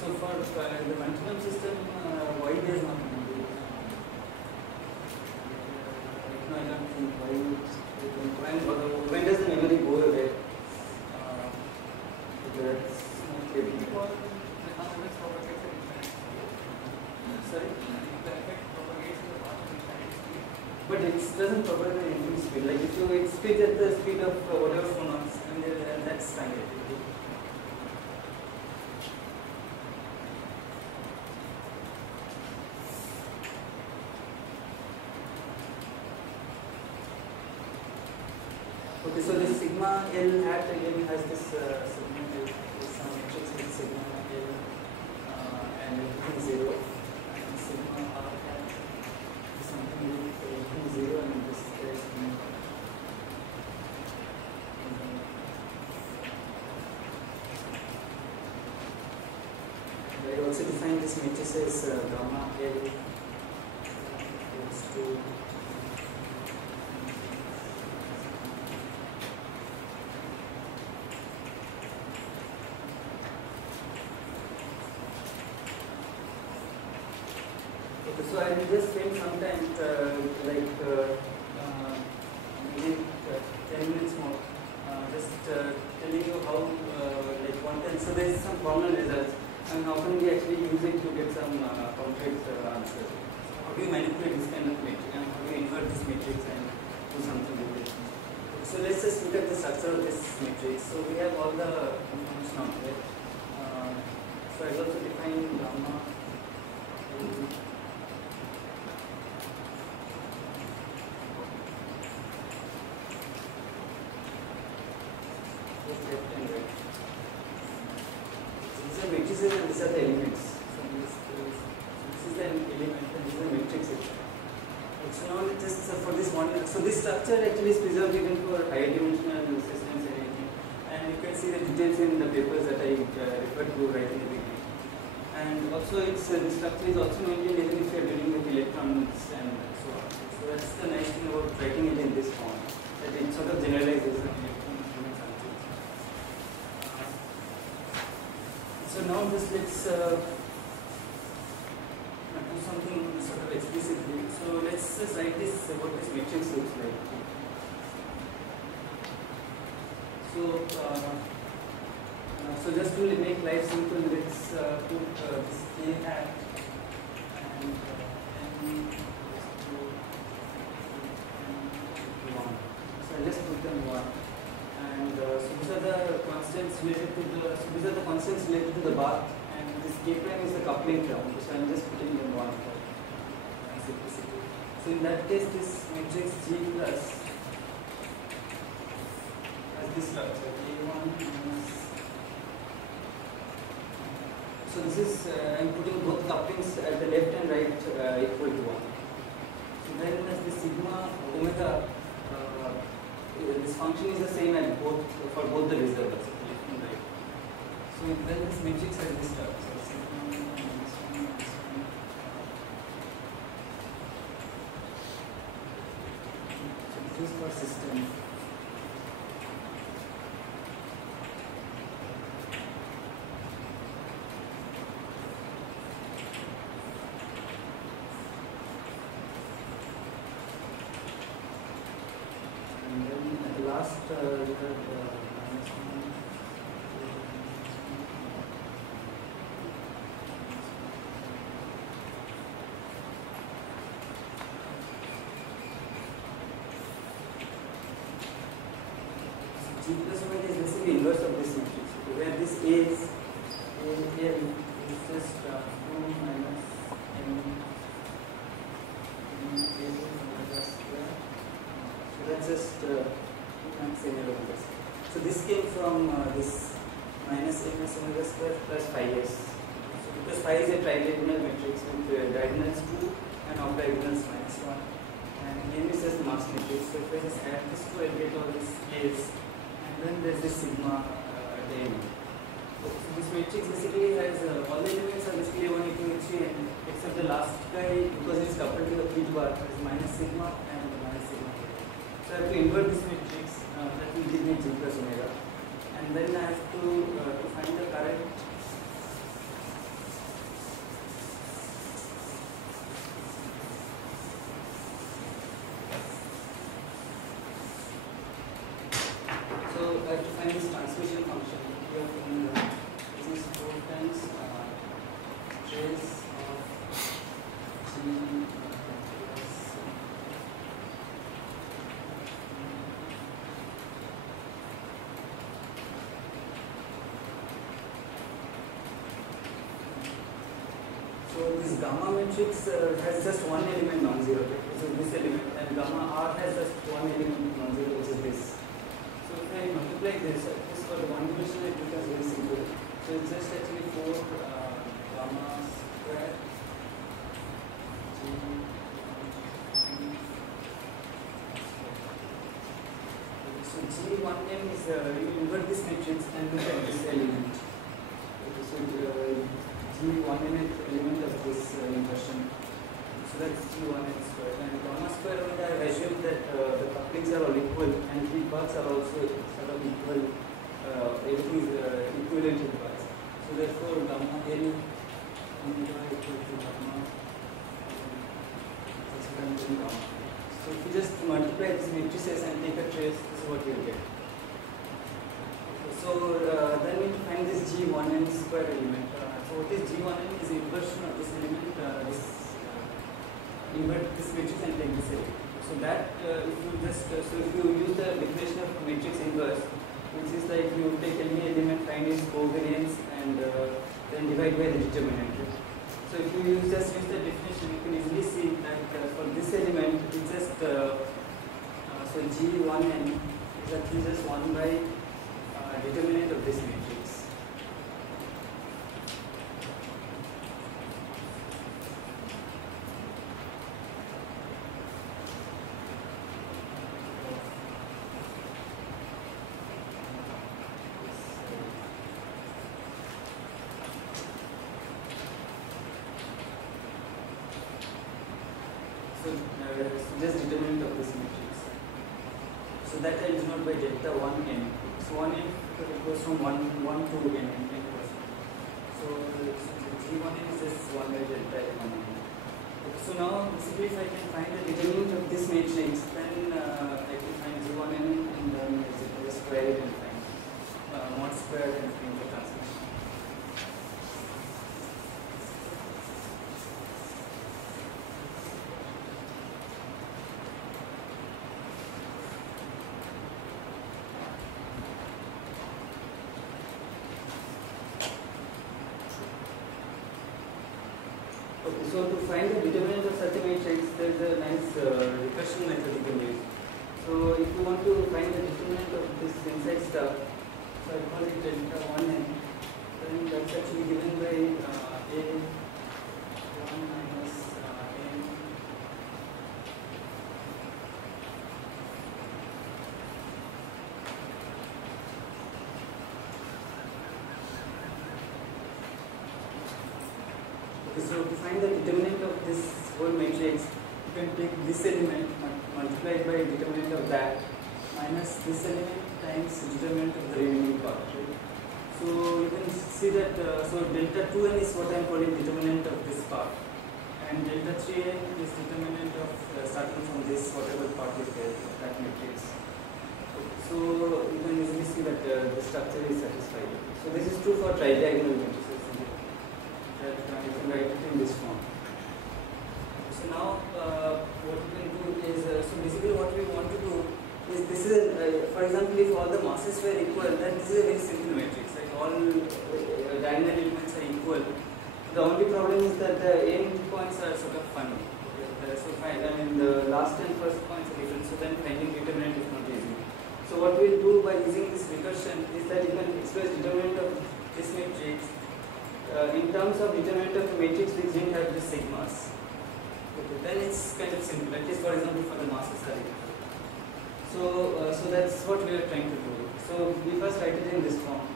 So for the continuum system, why there is not maybe? No, I don't think why. When does the memory go away? That's not clear. Sorry? But it doesn't propagate at infinite speed. Like if it speeds at the speed of whatever phonons, and that's fine. Okay, so this sigma L hat again has this sigma L, some matrix with sigma L and everything 0, and sigma R hat is something with everything 0, and this is I also define this matrix as gamma L equals to so I will just spend some time, maybe 10 minutes more, just telling you how, one can. So there is some formal results, and how can we actually use it to get some concrete answer. How do you manipulate this kind of matrix, and how do you invert this matrix and do something with it? So let's just look at the structure of this matrix. So we have all the information out there. So I will also define gamma. Left and right. So these are matrices and these are the elements. So this is the element and this is the matrix itself. So now just for this one, so this structure actually is preserved even for higher dimensional systems and everything. And you can see the details in the papers that I referred to right in the beginning. And also its the structure is also maintained even if you are dealing with electrons and so on. So that's the nice thing about writing it in this form, that it sort of generalizes the electron. So now just let's do something sort of explicitly. So let's just write this, what this matrix looks like. So, so just to make life simple, let's put this K hat and N to 1. So I just put them 1. And so these are the constants related to the bath, and this K prime is the coupling term, so I am just putting them 1 for simplicity. So in that case, this matrix G plus has this structure A1 minus. So this is I am putting both couplings at the left and right equal to 1. So then as the sigma omega. This function is the same at both for both the reservoirs, left and right. So then this matrix has this structure. So this is for system. Last we have -1. G plus 1 is basically inverse of this matrix, where this A is just 2 minus m square. So that's just so this came from this minus ms omega square plus 5s. So because 5 is a tridiagonal matrix with diagonals 2 and off diagonals -1, and m is just mass matrix. So if I just add this to, I get all these a's, and then there's this sigma at the end. So this matrix basically has all the elements are basically 1, 2, 3, and except the last guy, because it's coupled to the heat bar, is minus sigma and minus sigma. So I have to invert this matrix. That will give me G plus omega, and then I have to find the current find this transmission function, we have in this is 4 times trace of G plus so this gamma matrix has just one element non-zero, which is this element, and gamma R has just one element non-zero, which is this. So if I multiply this, this for the one dimensional it becomes very simple. So it's just actually 4 gamma square G. So G1n is you invert this matrix and look at this element. Okay, so G1n element of this inversion. So that's G1n square. And gamma square, I have assumed that the couplings are all equal and the paths are also sort of equal. Everything is equivalent in paths. So therefore, gamma n omega equal to gamma. So if you just multiply these matrices and take a trace, this is what you will get. So then we find this G1n square element. So what is G1n is inversion of this element. Invert this matrix and take this element. So that if you just so if you use the definition of matrix inverse, which is like you take any element, find its covariance, and then divide by the determinant. So if you just use the definition, you can easily see that for this element, it's just so G1n is actually just 1 by determinant of this matrix. So just determinant of this matrix. So that I denote by delta 1n. So 1n goes from 1 to n. So G1n is just 1 by delta 1n. So now basically if I can find the determinant of this matrix, then I can find G1n and then just square it and find mod square and find the transmission. Okay, so to find the determinant of such a matrix, there is a nice recursion method you can use. So if you want to find the determinant of this inside stuff, so I call it delta 1n, then that's actually given by a1 minus n. Okay, so to find the determinant of this whole matrix, you can take this element multiplied by determinant of that minus this element times determinant of the remaining part. Right? So you can see that so delta 2n is what I am calling determinant of this part, and delta 3n is determinant of starting from this whatever part is there of that matrix. So you can easily see that the structure is satisfied. So this is true for tridiagonal matrices. That you can write it in this form. So now what we can do is, so basically what we want to do is, this is, for example, if all the masses were equal, then this is a very simple matrix, like all diagonal elements are equal. The only problem is that the end points are sort of funny. Okay? So I mean the last and first points are different, so then finding determinant is not easy. So what we will do by using this recursion is that you can express determinant of this matrix in terms of determinant of a matrix which didn't have the sigmas. Okay, then it's kind of simple, at least for example for the masses are equal. So that's what we are trying to do. So we first write it in this form,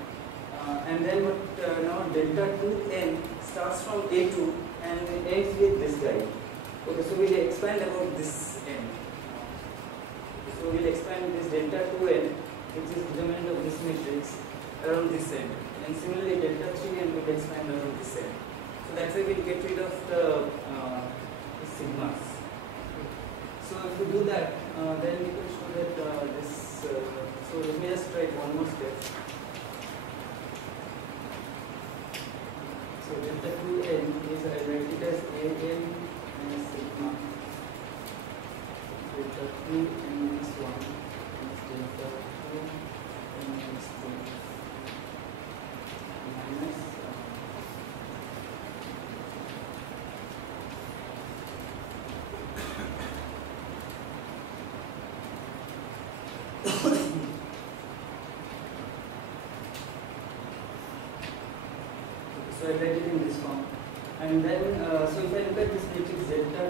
and then what now delta 2n starts from a2 and ends with this guy. Okay, so we'll expand about this n. So we'll expand this delta 2n, which is determinant of this matrix, around this end. And similarly, delta 3n will expand around this end. So that's why we'll get rid of the sigmas. So if we do that, then we can show that this. So So let me just write one more step. So delta 2n is, I write it as an minus sigma delta 2n minus 1 is delta 2n minus 2 minus so I write it in this form. And then, so if I look at this matrix delta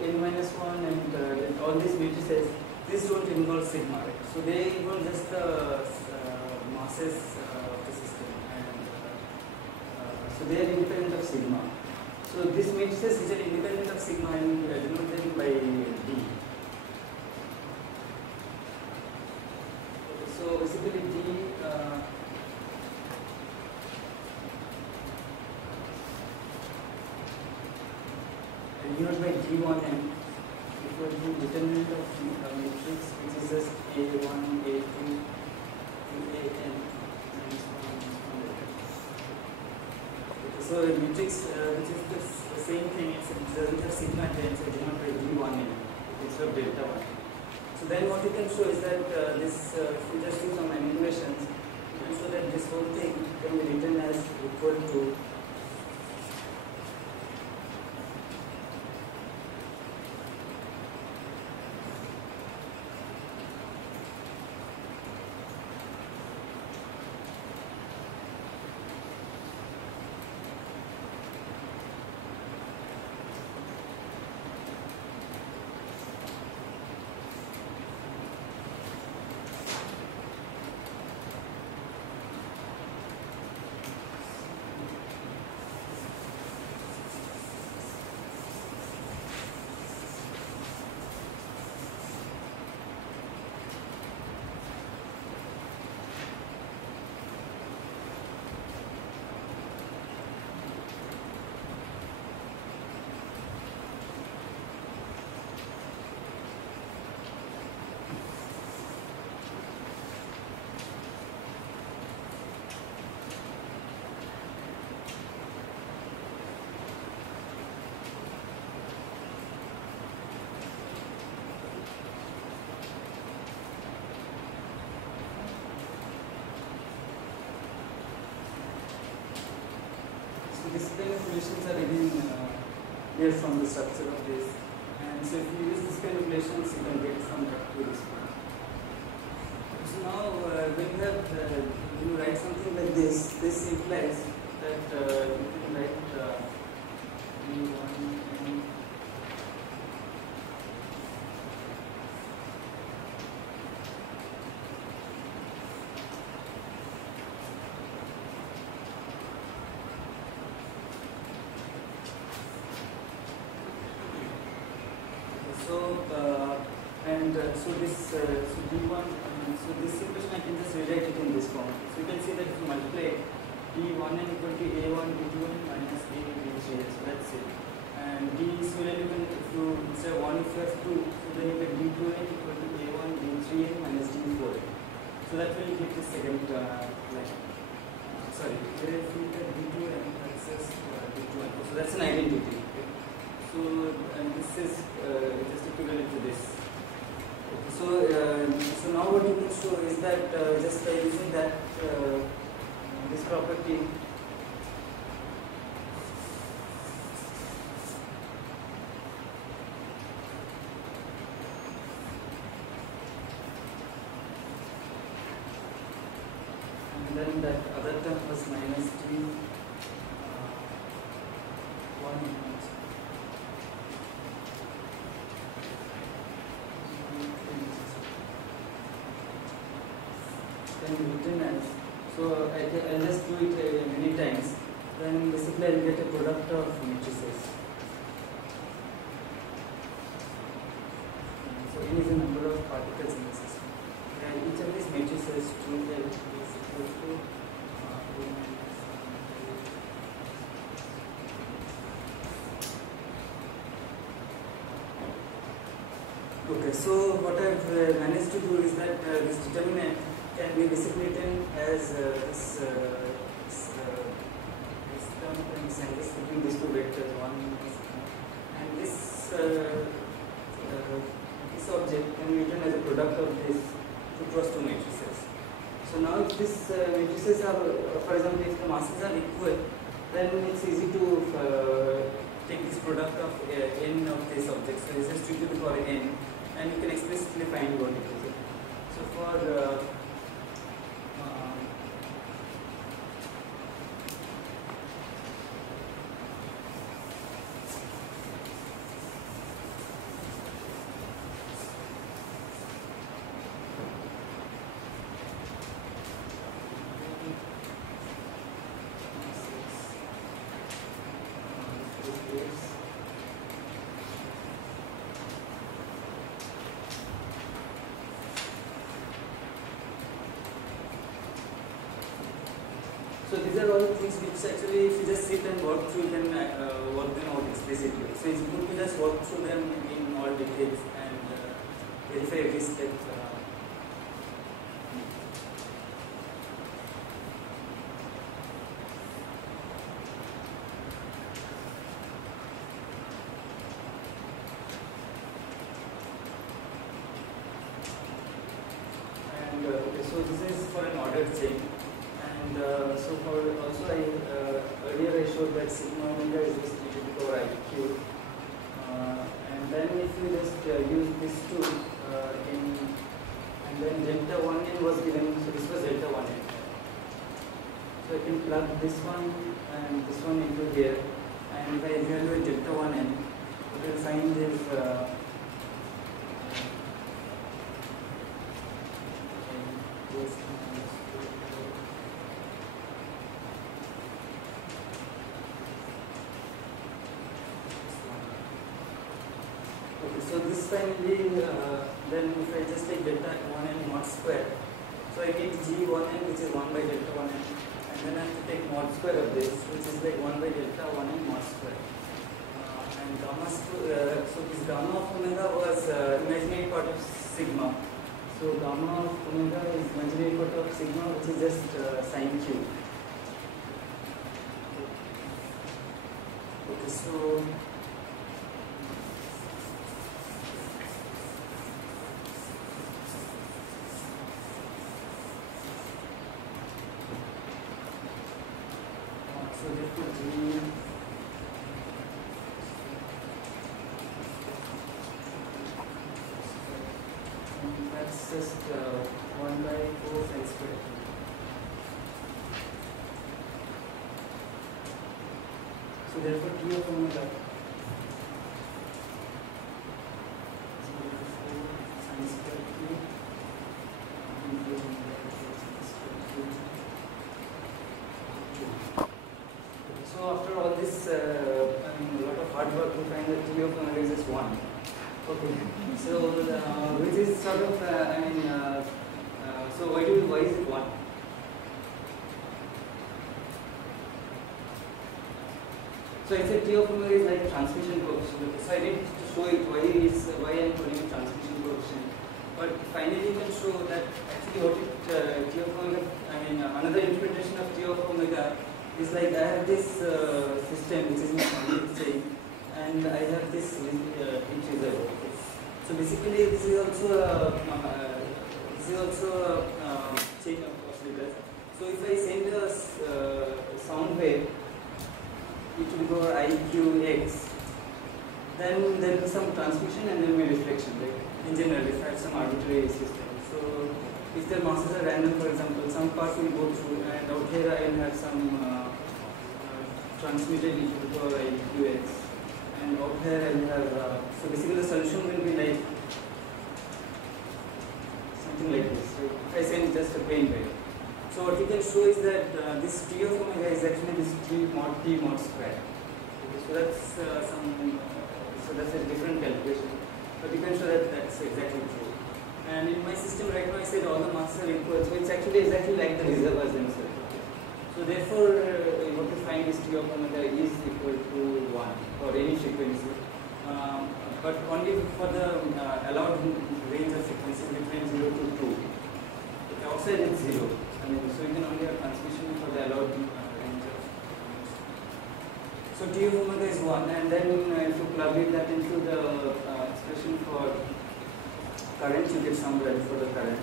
2n minus 1 and all these matrices, these don't involve sigma, right? So they involve just the masses of the system, and so they are independent of sigma. So these matrices which are independent of sigma, and denote them by D. So basically D. Denoted by D1n equal to determinant of matrix which is just A1, A2 to AN. So a matrix which is the same thing except it doesn't have sigma at the end, so denoted by D1n instead of delta 1. So then what you can show is that this, if you just do some manipulations, you can show that this whole thing can be written as equal to this kind of relations are again here from the structure of this, and so if you use this kind of relations, you can get from that to this point. So now, when you have when you write something like this implies that you can write D1 and so this so D1 so this equation I can just rewrite it in this form. So you can see that if you multiply D1n equal to A1 D2n minus A D3n, so that's it. And D similarly, if you instead of 1 if you have 2, so then you get D2n equal to A1 D3n minus D4n. So that will give the second line. Sorry, if you get D2n, that's just D2n. So that's an identity. Okay. So and this is just equivalent to this. So, so now what you can show is that just by using that this property, and then that other term was minus D 1 minus can be written as, so I'll just do it many times, then basically I'll get a product of matrices. So N is the number of particles in the system, and each of these matrices 2L is equal to okay, so what I've managed to do is that this determinant can be basically written as this term can be sandwiched between these two vectors, one and this this object can be written as a product of these 2 cross 2 matrices. So now if these matrices are, for example, if the masses are equal, then it's easy to take this product of n of these objects. So this is 2 to the power n, and you can explicitly find what it is. So for so these are all things which actually, if you just sit and work through them, work them out explicitly. So it's good to just work through them in all details and verify every step. Okay, so this is for an ordered chain. And so for also earlier I showed that sigma omega is just e to the power I cube, and then if you just use this two and then delta 1n was given, so this was delta 1n. So I can plug this one and this one into here, and if I evaluate delta 1n, what I will find is so this finally, then if I just take delta 1n mod square, so I get g1n which is 1 by delta 1n, and then I have to take mod square of this, which is like 1 by delta 1n mod square. And gamma, so this gamma of omega was imaginary part of sigma. So gamma of omega is imaginary part of sigma, which is just sine cube. Okay, so therefore G that's just 1 by 4 sine square. So therefore T of omega sine square T into omega sine square T. So after all this, I mean, a lot of hard work to find that T of omega is just 1. Okay. So which is sort of, I mean, so why is it 1? So I said T of omega is like transmission coefficient. So I need to show it why I am calling it transmission coefficient. But finally you can show that actually what it T of omega, I mean, another interpretation of T of omega is like I have this system which is in complete chain, and I have this heat reservoir. Okay. So basically this is also a chain of oscillators. So if I send a sound wave e to the power iqx, then there will be some transmission and there will be reflection, right? In general, if I have some arbitrary system. So if their masses are random, for example, some part will go through, and out here I will have some transmitted e to the power iqx, and out here I will have, so basically the solution will be like something like this. So if I send just a plane wave. So what we can show is that this T of omega is actually this T mod square. Okay, so that's so that's a different calculation, but you can show that that's exactly true. And in my system right now I said all the masses are equal, so it's actually exactly like the reservoirs themselves. Okay. So therefore what we find is T of omega is equal to 1 for any frequency, but only for the allowed range of frequencies between 0 to 2. outside it's 0. I mean, so you can only have transmission for the allowed range of. So T of omega is 1, and then if you plug in that into the expression for current, you get some value for the current.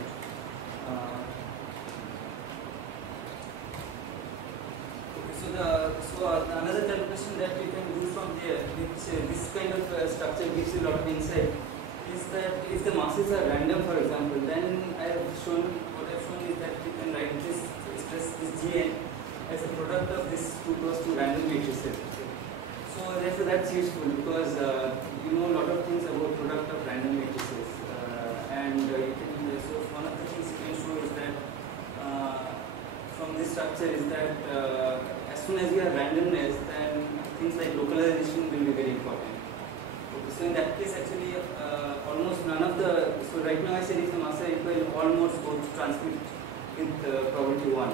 So another calculation that you can do from here, which this kind of structure gives you a lot of insight, is that if the masses are random, for example, then what I've shown is that you can write this, express this Gn as a product of these 2 cross 2 random matrices. So therefore that's useful because you know a lot of things about product of random matrices, and you can. So one of the things you can show is that from this structure is that as soon as you have randomness, then things like localization will be very important. Okay, so in that case, actually, almost none of the. So right now I said if the masses are equal, all modes go to transmit with probability 1.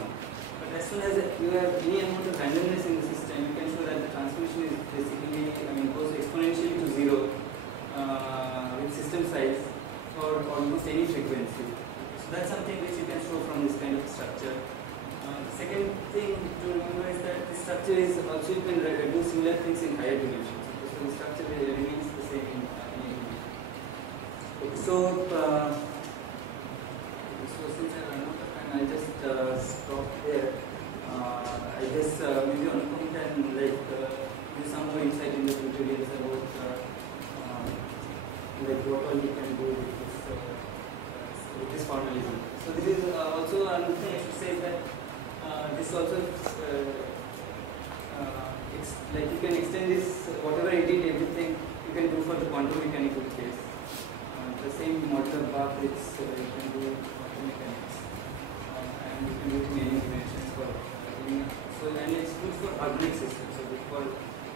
But as soon as you have any amount of randomness in the system, you can show that the transmission is basically, goes exponentially to 0 with system size for almost any frequency. So that's something which you can show from this kind of structure. The second thing to remember is that this structure is also you can do similar things in higher dimensions. So the structure remains the same in any dimension. Okay, so since I run out of time, I'll just stop there. I guess maybe Anupam can give some more insight in the tutorials about what all you can do with this formalism. So this is also another thing I should say that this also you can extend this whatever I did, everything you can do for the quantum mechanical case. The same modular path you can do quantum mechanics, and you can do it in any dimensions for and it's good for harmonic systems. So for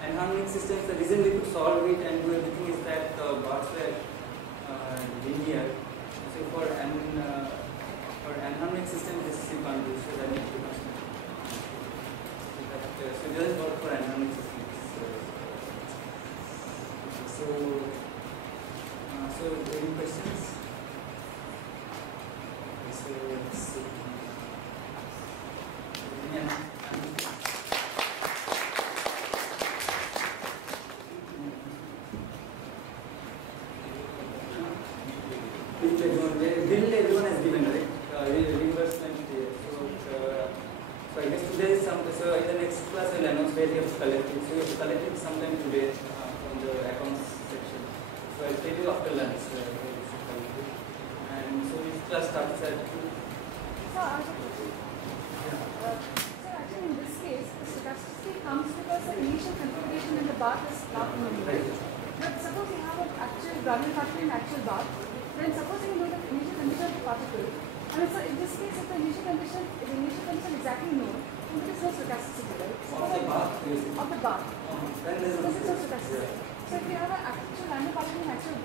harmonic systems, the reason we could solve it and do everything is that the paths were linear. So for harmonic system, this you can't do. So that needs to be so it doesn't work for harmonic systems. So any questions? Okay, so let's see. Everyone has given, right? Reimbursement. So I guess today is so in the next class we'll announce where you have to collect it. So you have to collect it sometime today from the accounts section. So I'll tell you after lunch where you should collect it. And so this class starts at 2. So actually in this case, the stochasticity comes because the initial configuration in the bath is not known. Right. But suppose you have an actual Brownian particle in actual bath, then suppose you know the initial condition of the particle. And so in this case, if the initial condition is exactly known, then there is no stochasticity, right? Of the bath? Of the bath. Then there is no stochasticity. So if you have an actual random particle in actual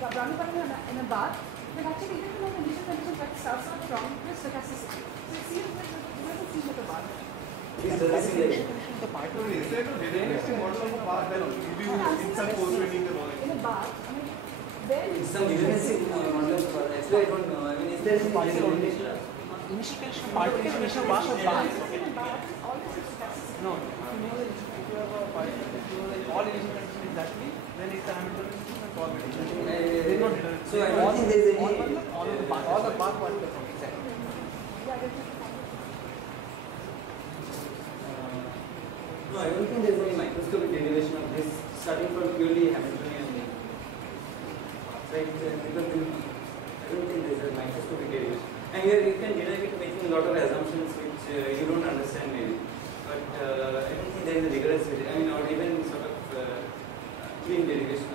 Brownian particle in a bath, then actually even though the initial condition that starts out wrong, there is stochasticity. So it seems like it doesn't seem like a bath. The particle is there no deterministic model of a bath that will give you instant force-winning the knowledge. In a bath, then some deterministic model of bath. Actually, I don't know. Is there any determination? Initial condition particle is initial mass of bath. No, if you have a particle, if you know all initial condition exactly, then it's a Hamiltonian and probability. So I don't think there is any. All the path particles exactly. No, I don't think there is any microscopic derivation of this starting from purely Hamiltonian. Right? Because I don't think there is a microscopic derivation. And here you can derive it making a lot of assumptions which you don't understand maybe. But I don't think there is a rigorous, or even sort of clean derivation